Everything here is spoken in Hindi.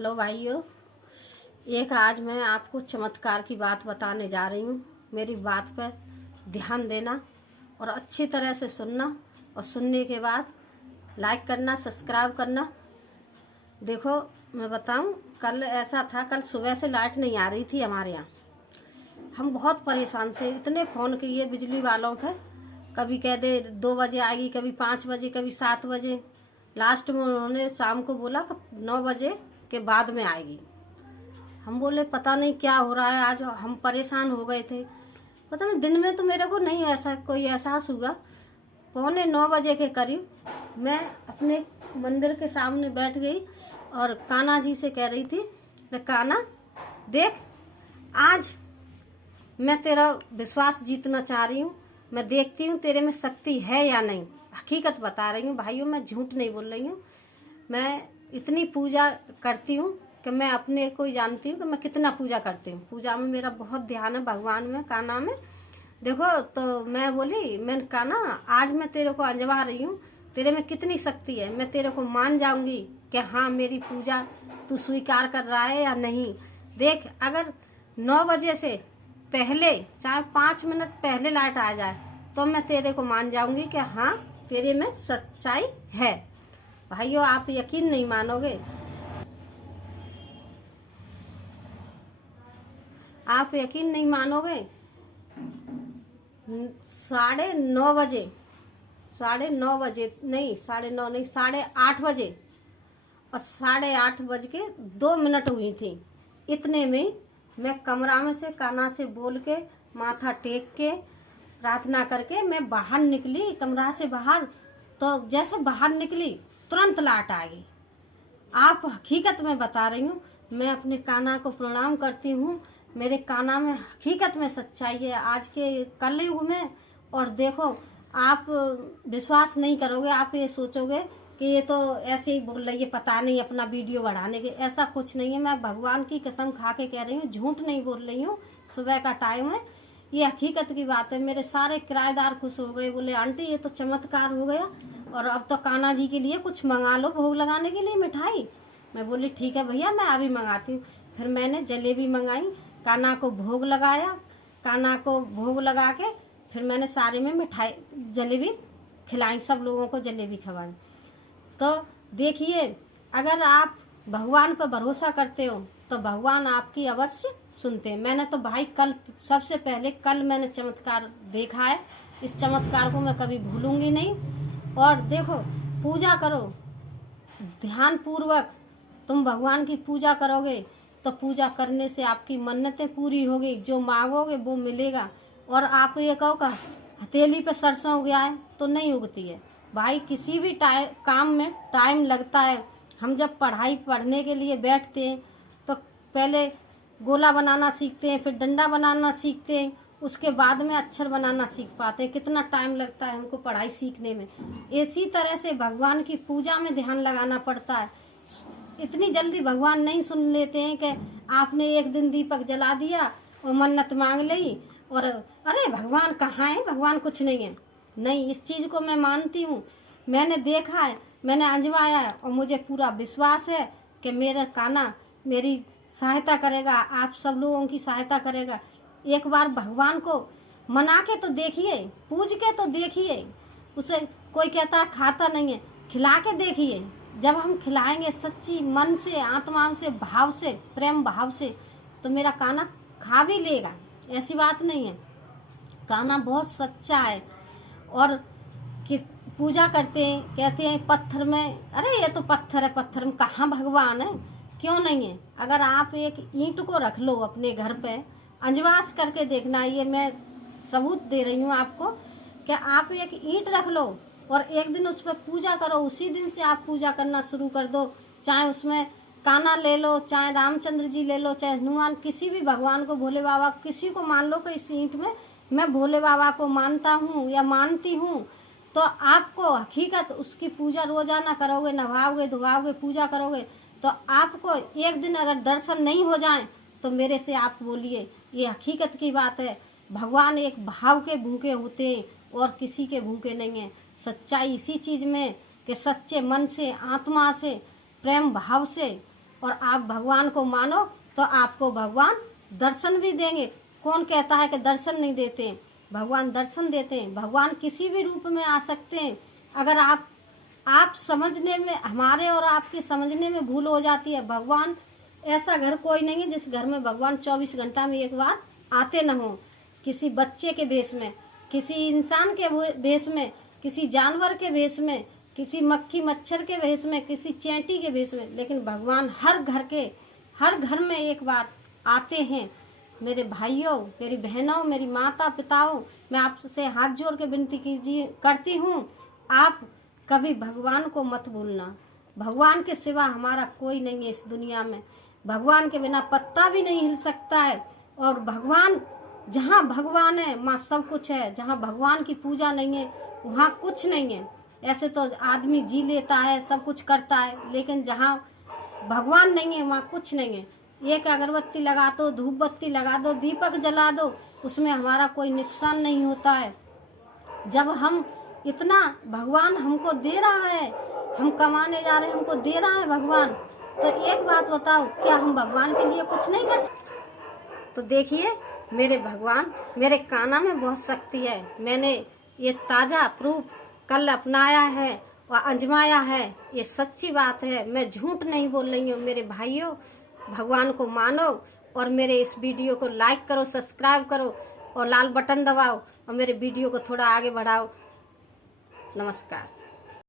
हेलो भाइयों, एक आज मैं आपको चमत्कार की बात बताने जा रही हूँ। मेरी बात पर ध्यान देना और अच्छी तरह से सुनना और सुनने के बाद लाइक करना, सब्सक्राइब करना। देखो मैं बताऊँ, कल ऐसा था, कल सुबह से लाइट नहीं आ रही थी हमारे यहाँ। हम बहुत परेशान से इतने फ़ोन किए बिजली वालों पर, कभी कह दे 2 बजे आएगी, कभी 5 बजे, कभी 7 बजे। लास्ट में उन्होंने शाम को बोला कि 9 बजे के बाद में आएगी। हम बोले पता नहीं क्या हो रहा है, आज हम परेशान हो गए थे। पता नहीं दिन में तो मेरे को नहीं ऐसा कोई एहसास हुआ। 8:45 के करीब मैं अपने मंदिर के सामने बैठ गई और कान्हा जी से कह रही थी, कान्हा देख, आज मैं तेरा विश्वास जीतना चाह रही हूँ। मैं देखती हूँ तेरे में शक्ति है या नहीं। हकीकत बता रही हूँ भाइयों, मैं झूठ नहीं बोल रही हूँ। मैं इतनी पूजा करती हूँ कि मैं अपने को ही जानती हूँ कि मैं कितना पूजा करती हूँ। पूजा में मेरा बहुत ध्यान है, भगवान में, कान्हा में। देखो तो मैं बोली, मैं कान्हा आज मैं तेरे को अंजवा रही हूँ, तेरे में कितनी शक्ति है। मैं तेरे को मान जाऊंगी कि हाँ मेरी पूजा तू स्वीकार कर रहा है या नहीं। देख, अगर 9 बजे से पहले, चाहे 5 मिनट पहले लाइट आ जाए, तो मैं तेरे को मान जाऊंगी कि हाँ तेरे में सच्चाई है। भाइयों आप यकीन नहीं मानोगे, आप यकीन नहीं मानोगे। 9:30 बजे, 9:30 बजे नहीं, 9:30 नहीं, 8:30 बजे और 8:30 हुई थी। इतने में मैं कमरा में से कान्हा से बोल के, माथा टेक के, प्रार्थना करके मैं बाहर निकली, कमरा से बाहर। तो जैसे बाहर निकली तुरंत लाइट आ गई। आप हकीकत में बता रही हूँ, मैं अपने कान्हा को प्रणाम करती हूँ। मेरे कान्हा में हकीकत में सच्चाई है आज के कलयुग में। और देखो, आप विश्वास नहीं करोगे, आप ये सोचोगे कि ये तो ऐसे ही बोल रही है, पता नहीं अपना वीडियो बढ़ाने के। ऐसा कुछ नहीं है, मैं भगवान की कसम खा के कह रही हूँ, झूठ नहीं बोल रही हूँ। सुबह का टाइम है, ये हकीकत की बात है। मेरे सारे किराएदार खुश हो गए, बोले आंटी ये तो चमत्कार हो गया, और अब तो कान्हा जी के लिए कुछ मंगा लो, भोग लगाने के लिए मिठाई। मैं बोली ठीक है भैया, मैं अभी मंगाती हूँ। फिर मैंने जलेबी मंगाई, कान्हा को भोग लगाया। कान्हा को भोग लगा के फिर मैंने सारे में मिठाई जलेबी खिलाई, सब लोगों को जलेबी खिलाई। तो देखिए, अगर आप भगवान पर भरोसा करते हो तो भगवान आपकी अवश्य सुनते हैं। मैंने तो भाई कल, सबसे पहले कल मैंने चमत्कार देखा है। इस चमत्कार को मैं कभी भूलूंगी नहीं। और देखो, पूजा करो ध्यान पूर्वक। तुम भगवान की पूजा करोगे तो पूजा करने से आपकी मन्नतें पूरी होगी, जो मांगोगे वो मिलेगा। और आप ये कहो कि हथेली पे सरसों उग जाए तो नहीं उगती है भाई। किसी भी काम में टाइम लगता है। हम जब पढ़ने के लिए बैठते हैं तो पहले गोला बनाना सीखते हैं, फिर डंडा बनाना सीखते हैं, उसके बाद में अक्षर बनाना सीख पाते हैं। कितना टाइम लगता है हमको पढ़ाई सीखने में। इसी तरह से भगवान की पूजा में ध्यान लगाना पड़ता है। इतनी जल्दी भगवान नहीं सुन लेते हैं कि आपने एक दिन दीपक जला दिया और मन्नत मांग ली और अरे भगवान कहाँ है, भगवान कुछ नहीं है। नहीं, इस चीज़ को मैं मानती हूँ, मैंने देखा है, मैंने आजमाया है, और मुझे पूरा विश्वास है कि मेरा कान्हा मेरी सहायता करेगा, आप सब लोगों की सहायता करेगा। एक बार भगवान को मना के तो देखिए, पूज के तो देखिए। उसे कोई कहता खाता नहीं है, खिला के देखिए। जब हम खिलाएंगे सच्ची मन से, आत्मा से, भाव से, प्रेम भाव से, तो मेरा कान्हा खा भी लेगा। ऐसी बात नहीं है, कान्हा बहुत सच्चा है। और किस पूजा करते हैं, कहते हैं पत्थर में, अरे ये तो पत्थर है, पत्थर में कहाँ भगवान है। क्यों नहीं है? अगर आप एक ईंट को रख लो अपने घर पे, अंजवास करके देखना, ये मैं सबूत दे रही हूँ आपको, कि आप एक ईंट रख लो और एक दिन उस पर पूजा करो। उसी दिन से आप पूजा करना शुरू कर दो। चाहे उसमें कान्हा ले लो, चाहे रामचंद्र जी ले लो, चाहे हनुमान, किसी भी भगवान को, भोले बाबा, किसी को मान लो कि इस ईंट में मैं भोले बाबा को मानता हूँ या मानती हूँ, तो आपको हकीकत उसकी पूजा रोजाना करोगे, नहाओगे धोओगे, पूजा करोगे, तो आपको एक दिन अगर दर्शन नहीं हो जाए तो मेरे से आप बोलिए। ये हकीकत की बात है। भगवान एक भाव के भूखे होते हैं और किसी के भूखे नहीं हैं। सच्चाई इसी चीज़ में कि सच्चे मन से, आत्मा से, प्रेम भाव से और आप भगवान को मानो तो आपको भगवान दर्शन भी देंगे। कौन कहता है कि दर्शन नहीं देते हैं? भगवान दर्शन देते हैं। भगवान किसी भी रूप में आ सकते हैं। अगर आप समझने में, हमारे और आपके समझने में भूल हो जाती है। भगवान, ऐसा घर कोई नहीं है जिस घर में भगवान 24 घंटा में एक बार आते न हो। किसी बच्चे के भेष में, किसी इंसान के भेष में, किसी जानवर के भेष में, किसी मक्खी मच्छर के भेष में, किसी चैंटी के भेष में, लेकिन भगवान हर घर में एक बार आते हैं। मेरे भाइयों, मेरी बहनों, मेरी माता पिताओं, मैं आपसे हाथ जोड़ के विनती करती हूँ, आप कभी भगवान को मत भूलना। भगवान के सिवा हमारा कोई नहीं है इस दुनिया में। भगवान के बिना पत्ता भी नहीं हिल सकता है। और भगवान, जहाँ भगवान है वहाँ सब कुछ है। जहाँ भगवान की पूजा नहीं है वहाँ कुछ नहीं है। ऐसे तो आदमी जी लेता है, सब कुछ करता है, लेकिन जहाँ भगवान नहीं है वहाँ कुछ नहीं है। एक अगरबत्ती लगा दो, धूप बत्ती लगा दो, दीपक जला दो, उसमें हमारा कोई नुकसान नहीं होता है। जब हम इतना भगवान हमको दे रहा है, हम कमाने जा रहे हैं, हमको दे रहा है भगवान, तो एक बात बताओ, क्या हम भगवान के लिए कुछ नहीं कर सकते? तो देखिए मेरे भगवान, मेरे काना में बहुत शक्ति है। मैंने ये ताज़ा प्रूफ कल अपनाया है और आजमाया है। ये सच्ची बात है, मैं झूठ नहीं बोल रही हूँ। मेरे भाइयों, भगवान को मानो और मेरे इस वीडियो को लाइक करो, सब्सक्राइब करो और लाल बटन दबाओ और मेरे वीडियो को थोड़ा आगे बढ़ाओ। नमस्कार।